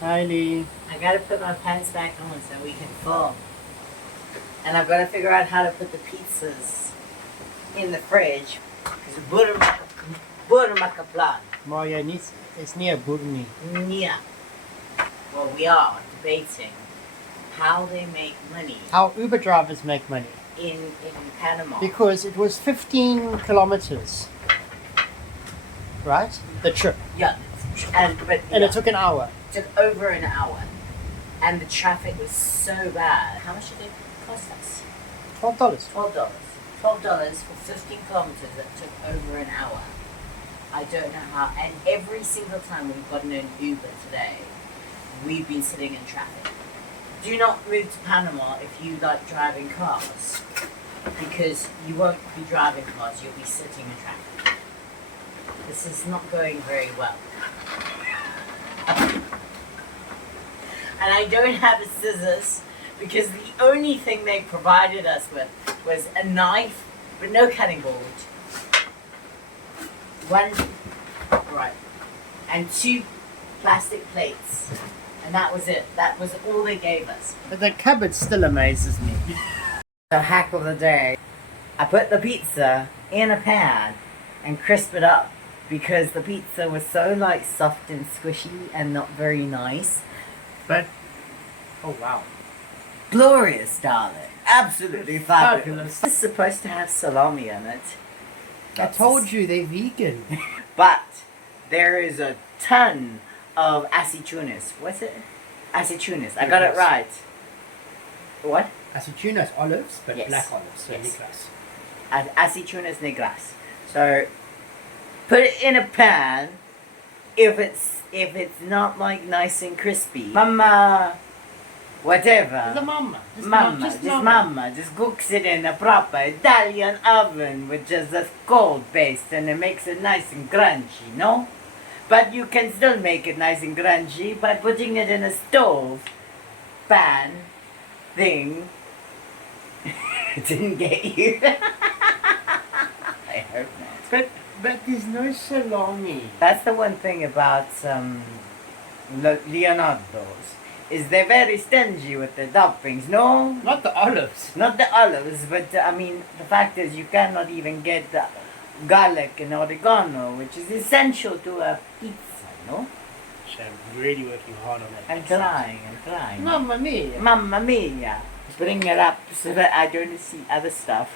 Hi, Lee. I gotta put my pants back on so we can film. And I've gotta figure out how to put the pizzas in the fridge. Because butter plan. Maar jy nie, is nie 'n boer nie. Yeah. Well, we are debating how they make money How Uber drivers make money. in Panama. Because it was 15 kilometers. Right? The trip. Yeah. And And it took an hour. took over an hour. And the traffic was so bad. How much did it cost us? $12. $12. $12 for 15 kilometers that took over an hour. I don't know how. And every single time we've gotten an Uber today, we've been sitting in traffic. Do not move to Panama if you like driving cars, because you won't be driving cars, you'll be sitting in traffic. This is not going very well. And I don't have a scissors, because the only thing they provided us with was a knife, but no cutting board. One, right, and 2 plastic plates. And that was it. That was all they gave us. But the cupboard still amazes me. The hack of the day. I put the pizza in a pan and crisp it up, because the pizza was so like soft and squishy and not very nice. But, oh wow. Glorious, darling. Absolutely fabulous. Fabulous. It's supposed to have salami in it. I told you, they're vegan. But there is a ton of aceitunas. What's it? Aceitunas. I got it right. What? Aceitunas, olives, but Yes. black olives. So Yes. negras. Aceitunas negras. So put it in a pan. If it's not like nice and crispy, mama, whatever. The mama. Mama just cooks it in a proper Italian oven with just a cold base, and it makes it nice and crunchy, no? But you can still make it nice and crunchy by putting it in a stove pan thing. It didn't get you. I hope not. But there's no salami. That's the one thing about Leonardo's, is they're very stingy with the toppings, no? Not the olives. Not the olives, but I mean, the fact is you cannot even get the garlic and oregano, which is essential to a pizza, no? So I'm really working hard on that. I'm trying. Mamma mia. Mamma mia! Bring it up so that I don't see other stuff.